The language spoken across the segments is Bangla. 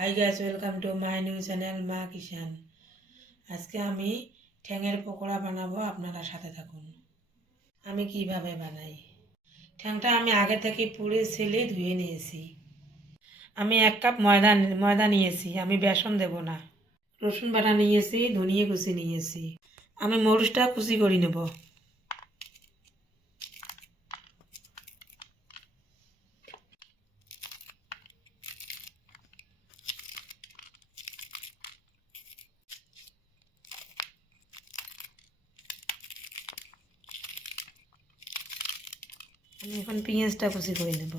Hi guys, welcome to my new channel মা কিষান। আজকে আমি ঠ্যাঙের পকোড়া বানাবো, আপনারা সাথে থাকুন। আমি কিভাবে বানাই। ঠ্যাংটা আমি আগে থেকে পুড়ে ছেলে ধুয়ে নিয়েছি। আমি 1 কাপ ময়দা নিয়েছি, আমি বেসন দেব না। রসুন বাটা নিয়েছি, ধনিয়া কুচি নিয়েছি। আমি মরিচটা কুচি করে নেব। আমি এখন পেঁয়াজটা কুচি করে নেব।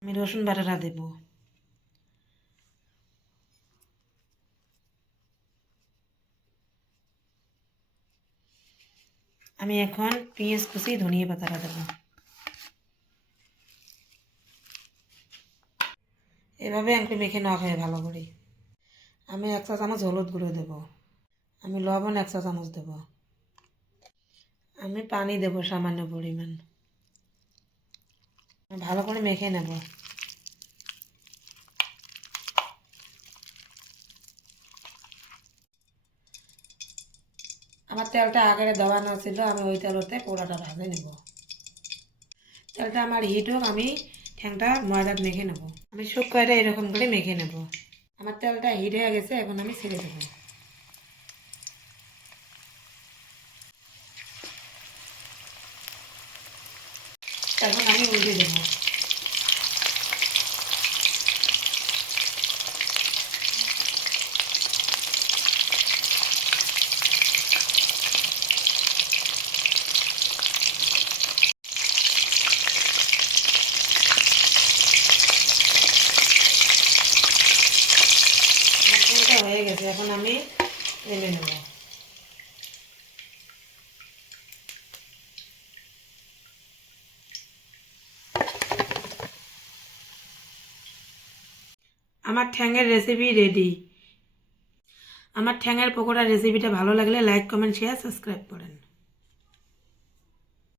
আমি রসুন বাটাটা দেব। আমি এখন পেঁয়াজ কুচি ধনিয়া পাতাটা দেব। এভাবে আংটি মেখে নেওয়া হয় ভালো করে। আমি 1 চা চামচ হলুদ গুঁড়ো দেব। আমি লবণ 1 চা চামচ দেব। আমি পানি দেব সামান্য পরিমাণ। ভালো করে মেখে নেব। আমার তেলটা আগে দেওয়ানো ছিল, আমি ওই তেলতে পোড়াটা ভাজে নেব। তেলটা আমার হিট হোক, আমি ঠ্যাংটা ময়দা মেখে নেব। আমি শুক্কাটা এরকম করে মেখে নেব। আমার তেলটা হিট হয়ে গেছে, এখন আমি ছেড়ে দেবো। এখন আমি উল্টে দেবো। আমার তেলটা হয়ে গেছে, এখন আমি নেমে নেব। আমার ঠ্যাঙের রেসিপি রেডি। আমার ঠ্যাঙের পকোড়ার রেসিপিটা ভালো লাগলে লাইক, কমেন্ট, শেয়ার, সাবস্ক্রাইব করেন।